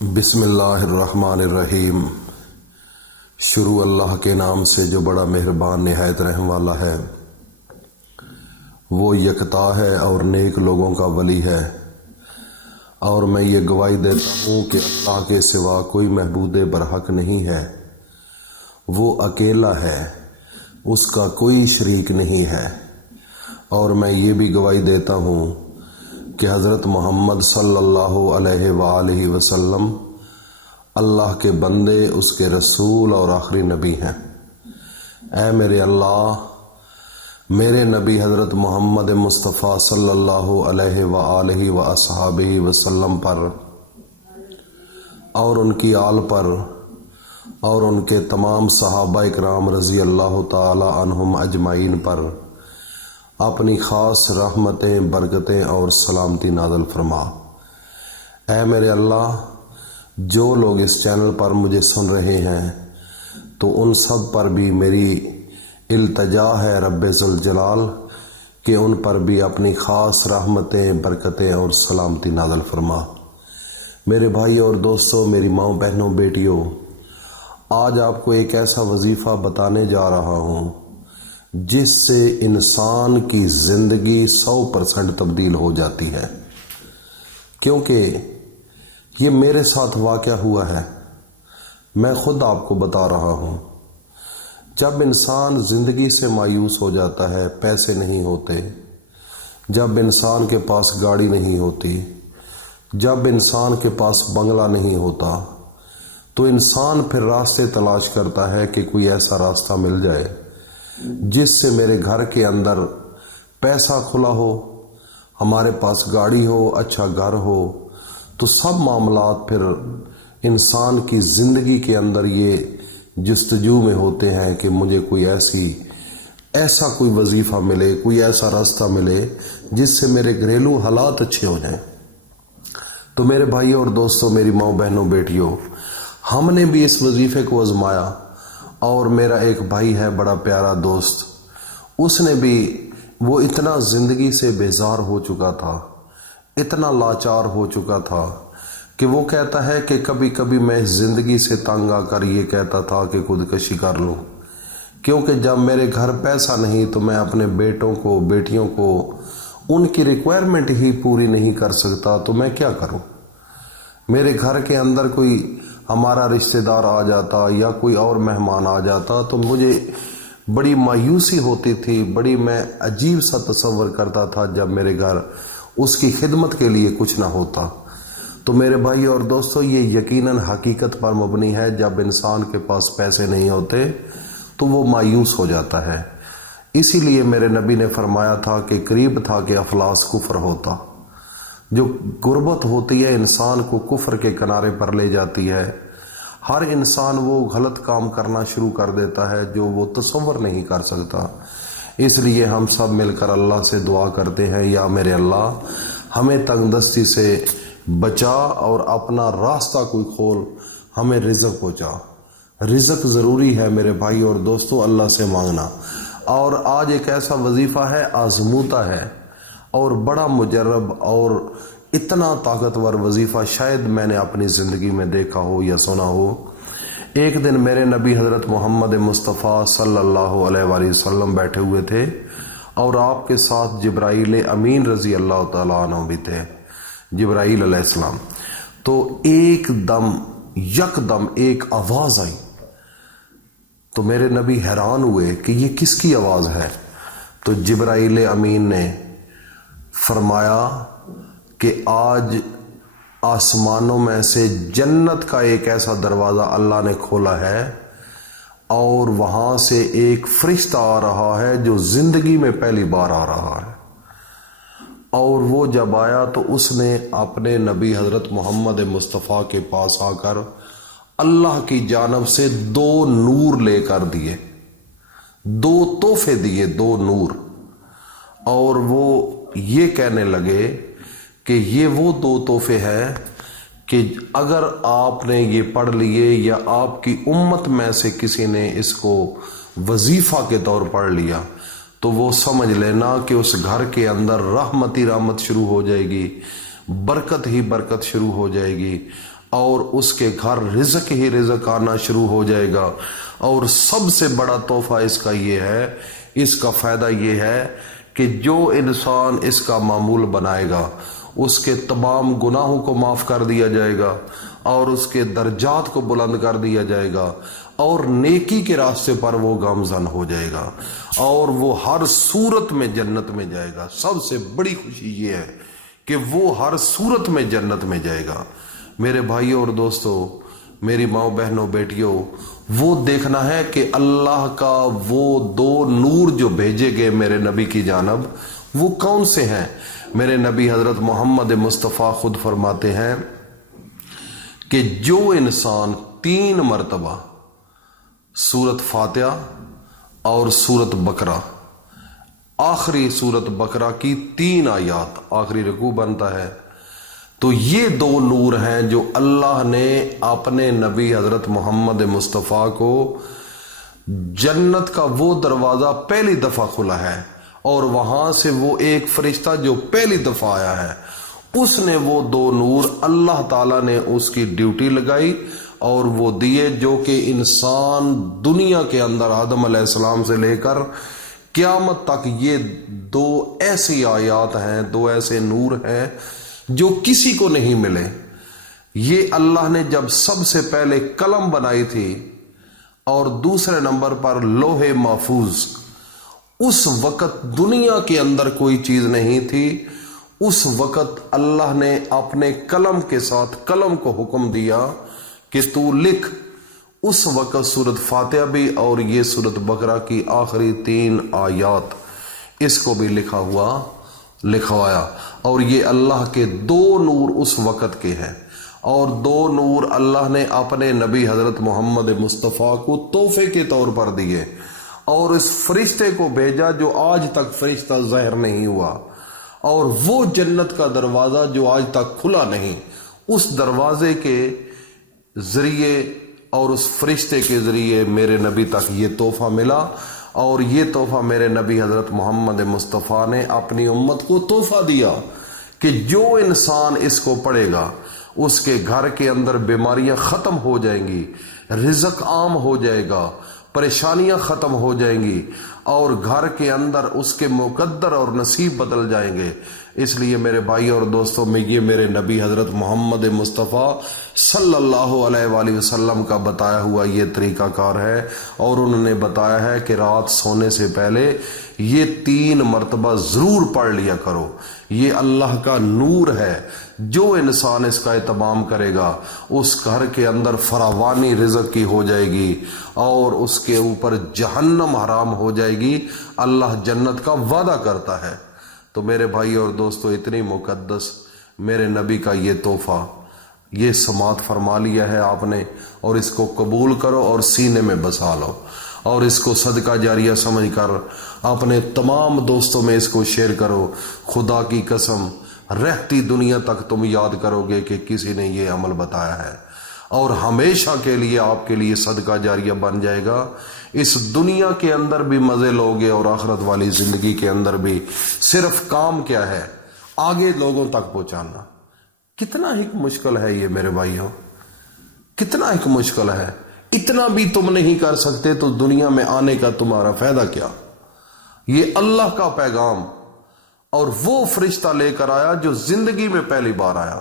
बिस्मिल्लाहिर्रहमानिर्रहीम। शुरू अल्लाह के नाम से जो बड़ा मेहरबान निहायत रहम वाला है। वो यकता है और नेक लोगों का वली है। और मैं ये गवाही देता हूँ कि अल्लाह के सिवा कोई महबूद बरहक नहीं है। वो अकेला है, उसका कोई शरीक नहीं है। और मैं ये भी गवाही देता हूँ कि हज़रत मोहम्मद सल्लल्लाहु अलैहि वसल्लम अल्लाह के बंदे, उसके रसूल और आखिरी नबी हैं। ऐ मेरे अल्लाह, मेरे नबी हज़रत मोहम्मद मुस्तफ़ा सल्लल्लाहु अलैहि वसल्लम पर और उनकी आल पर और उनके तमाम सहाबा इकराम रज़ी अल्लाह ताला अन्हुम अजमाइन पर अपनी ख़ास रहमतें, बरकतें और सलामती नाज़िल फरमा। ऐ मेरे अल्लाह, जो लोग इस चैनल पर मुझे सुन रहे हैं तो उन सब पर भी मेरी इल्तजा है रब्बे ज़ुल जलाल कि उन पर भी अपनी ख़ास रहमतें, बरकतें और सलामती नाज़िल फरमा। मेरे भाई और दोस्तों, मेरी माँओं, बहनों, बेटियों, आज आपको एक ऐसा वजीफ़ा बताने जा रहा हूँ जिससे इंसान की ज़िंदगी 100% तब्दील हो जाती है। क्योंकि ये मेरे साथ वाक़या हुआ है, मैं ख़ुद आपको बता रहा हूँ। जब इंसान ज़िंदगी से मायूस हो जाता है, पैसे नहीं होते, जब इंसान के पास गाड़ी नहीं होती, जब इंसान के पास बंगला नहीं होता, तो इंसान फिर रास्ते तलाश करता है कि कोई ऐसा रास्ता मिल जाए जिससे मेरे घर के अंदर पैसा खुला हो, हमारे पास गाड़ी हो, अच्छा घर हो। तो सब मामलात फिर इंसान की ज़िंदगी के अंदर ये जस्तजू में होते हैं कि मुझे कोई ऐसा कोई वजीफ़ा मिले, कोई ऐसा रास्ता मिले जिससे मेरे घरेलू हालात अच्छे हो जाएं। तो मेरे भाई और दोस्तों, मेरी माँ, बहनों, बेटियों, हमने भी इस वजीफ़े को आजमाया। और मेरा एक भाई है, बड़ा प्यारा दोस्त, उसने भी, वो इतना ज़िंदगी से बेजार हो चुका था, इतना लाचार हो चुका था कि वो कहता है कि कभी कभी मैं ज़िंदगी से तंग आकर ये कहता था कि खुदकशी कर लूँ, क्योंकि जब मेरे घर पैसा नहीं तो मैं अपने बेटों को, बेटियों को उनकी रिक्वायरमेंट ही पूरी नहीं कर सकता, तो मैं क्या करूँ। मेरे घर के अंदर कोई हमारा रिश्तेदार आ जाता या कोई और मेहमान आ जाता तो मुझे बड़ी मायूसी होती थी, बड़ी मैं अजीब सा तसव्वुर करता था जब मेरे घर उसकी खिदमत के लिए कुछ ना होता। तो मेरे भाई और दोस्तों, ये यकीनन हकीकत पर मबनी है। जब इंसान के पास पैसे नहीं होते तो वो मायूस हो जाता है। इसीलिए मेरे नबी ने फरमाया था कि करीब था कि अफलास कुफ्र होता। जो गुर्बत होती है इंसान को कुफ्र के किनारे पर ले जाती है। हर इंसान वो गलत काम करना शुरू कर देता है जो वो तसव्वुर नहीं कर सकता। इसलिए हम सब मिलकर अल्लाह से दुआ करते हैं, या मेरे अल्लाह, हमें तंगदस्ती से बचा और अपना रास्ता कोई खोल, हमें रिज़्क़ पहुँचा। रिज़्क़ ज़रूरी है मेरे भाई और दोस्तों, अल्लाह से मांगना। और आज एक ऐसा वजीफ़ा है, आज़मूता है और बड़ा मुजर्रब और इतना ताकतवर वजीफ़ा शायद मैंने अपनी ज़िंदगी में देखा हो या सुना हो। एक दिन मेरे नबी हज़रत मोहम्मद मुस्तफ़ा सल्लल्लाहु अलैहि वसल्लम बैठे हुए थे और आपके साथ जिब्राईल अमीन रज़ी अल्लाह ताला अन्हु भी थे, जिब्राईल अलैहिस्सलाम। तो यकदम एक आवाज़ आई तो मेरे नबी हैरान हुए कि ये किसकी आवाज़ है। तो जिब्राईल अमीन ने फरमाया कि आज आसमानों में से जन्नत का एक ऐसा दरवाज़ा अल्लाह ने खोला है और वहाँ से एक फरिश्ता आ रहा है जो ज़िंदगी में पहली बार आ रहा है। और वो जब आया तो उसने अपने नबी हज़रत मोहम्मद मुस्तफ़ा के पास आकर अल्लाह की जानब से 2 नूर लेकर दिए, 2 तोहफे दिए, 2 नूर। और वो ये कहने लगे कि ये वो 2 तोहफे हैं कि अगर आपने ये पढ़ लिए या आपकी उम्मत में से किसी ने इसको वजीफ़ा के तौर पढ़ लिया तो वो समझ लेना कि उस घर के अंदर रहमत ही रहमत शुरू हो जाएगी, बरकत ही बरकत शुरू हो जाएगी। اور اس کے گھر رزق ہی رزق آنا شروع ہو جائے گا۔ اور سب سے بڑا تحفہ اس کا یہ ہے، اس کا فائدہ یہ ہے کہ جو انسان اس کا معمول بنائے گا اس کے تمام گناہوں کو معاف کر دیا جائے گا، اور اس کے درجات کو بلند کر دیا جائے گا، اور نیکی کے راستے پر وہ گامزن ہو جائے گا، اور وہ ہر صورت میں جنت میں جائے گا۔ سب سے بڑی خوشی یہ ہے کہ وہ ہر صورت میں جنت میں جائے گا۔ میرے بھائیوں اور دوستوں، میری ماؤں بہنوں بیٹیوں، وہ دیکھنا ہے کہ اللہ کا وہ دو نور جو بھیجے گئے میرے نبی کی جانب، وہ کون سے ہیں۔ میرے نبی حضرت محمد مصطفیٰ خود فرماتے ہیں کہ جو انسان 3 مرتبہ سورت فاتحہ اور سورت بقرہ، آخری سورت بقرہ کی 3 آیات، آخری رکوع بنتا ہے، تو یہ 2 نور ہیں جو اللہ نے اپنے نبی حضرت محمد مصطفیٰ کو جنت کا وہ دروازہ پہلی دفعہ کھلا ہے، اور وہاں سے وہ ایک فرشتہ جو پہلی دفعہ آیا ہے، اس نے وہ 2 نور اللہ تعالیٰ نے اس کی ڈیوٹی لگائی اور وہ دیے، جو کہ انسان دنیا کے اندر آدم علیہ السلام سے لے کر قیامت تک یہ 2 ایسی آیات ہیں، 2 ایسے نور ہیں جو کسی کو نہیں ملے۔ یہ اللہ نے جب سب سے پہلے قلم بنائی تھی اور دوسرے نمبر پر لوح محفوظ، اس وقت دنیا کے اندر کوئی چیز نہیں تھی، اس وقت اللہ نے اپنے قلم کے ساتھ قلم کو حکم دیا کہ تو لکھ۔ اس وقت سورت فاتحہ بھی اور یہ سورت بقرہ کی آخری 3 آیات، اس کو بھی لکھوایا، اور یہ اللہ کے 2 نور اس وقت کے ہیں، اور 2 نور اللہ نے اپنے نبی حضرت محمد مصطفیٰ کو تحفے کے طور پر دیے، اور اس فرشتے کو بھیجا جو آج تک فرشتہ ظاہر نہیں ہوا، اور وہ جنت کا دروازہ جو آج تک کھلا نہیں، اس دروازے کے ذریعے اور اس فرشتے کے ذریعے میرے نبی تک یہ تحفہ ملا، اور یہ تحفہ میرے نبی حضرت محمد مصطفیٰ نے اپنی امت کو تحفہ دیا کہ جو انسان اس کو پڑھے گا اس کے گھر کے اندر بیماریاں ختم ہو جائیں گی، رزق عام ہو جائے گا، پریشانیاں ختم ہو جائیں گی، اور گھر کے اندر اس کے مقدر اور نصیب بدل جائیں گے۔ اس لیے میرے بھائی اور دوستوں، میں یہ میرے نبی حضرت محمد مصطفیٰ صلی اللہ علیہ وآلہ وسلم کا بتایا ہوا یہ طریقہ کار ہے، اور انہوں نے بتایا ہے کہ رات سونے سے پہلے یہ 3 مرتبہ ضرور پڑھ لیا کرو۔ یہ اللہ کا نور ہے، جو انسان اس کا اہتمام کرے گا اس گھر کے اندر فراوانی رزق کی ہو جائے گی، اور اس کے اوپر جہنم حرام ہو جائے گی۔ اللہ جنت کا وعدہ کرتا ہے۔ تو میرے بھائی اور دوستو، اتنی مقدس میرے نبی کا یہ تحفہ، یہ سماعت فرما لیا ہے آپ نے، اور اس کو قبول کرو اور سینے میں بسا لو، اور اس کو صدقہ جاریہ سمجھ کر اپنے تمام دوستوں میں اس کو شیئر کرو۔ خدا کی قسم، رہتی دنیا تک تم یاد کرو گے کہ کسی نے یہ عمل بتایا ہے، اور ہمیشہ کے لیے آپ کے لیے صدقہ جاریہ بن جائے گا۔ اس دنیا کے اندر بھی مزے لوگے، اور آخرت والی زندگی کے اندر بھی۔ صرف کام کیا ہے؟ آگے لوگوں تک پہنچانا۔ کتنا ایک مشکل ہے یہ میرے بھائیوں، کتنا ایک مشکل ہے۔ اتنا بھی تم نہیں کر سکتے تو دنیا میں آنے کا تمہارا فائدہ کیا؟ یہ اللہ کا پیغام، اور وہ فرشتہ لے کر آیا جو زندگی میں پہلی بار آیا۔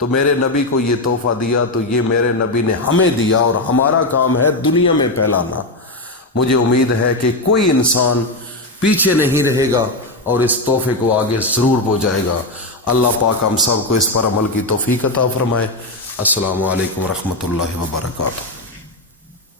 تو میرے نبی کو یہ تحفہ دیا، تو یہ میرے نبی نے ہمیں دیا، اور ہمارا کام ہے دنیا میں پھیلانا۔ مجھے امید ہے کہ کوئی انسان پیچھے نہیں رہے گا اور اس تحفے کو آگے ضرور پہنچائے گا۔ اللہ پاک ہم سب کو اس پر عمل کی توفیق عطا فرمائے۔ السلام علیکم ورحمۃ اللہ وبرکاتہ۔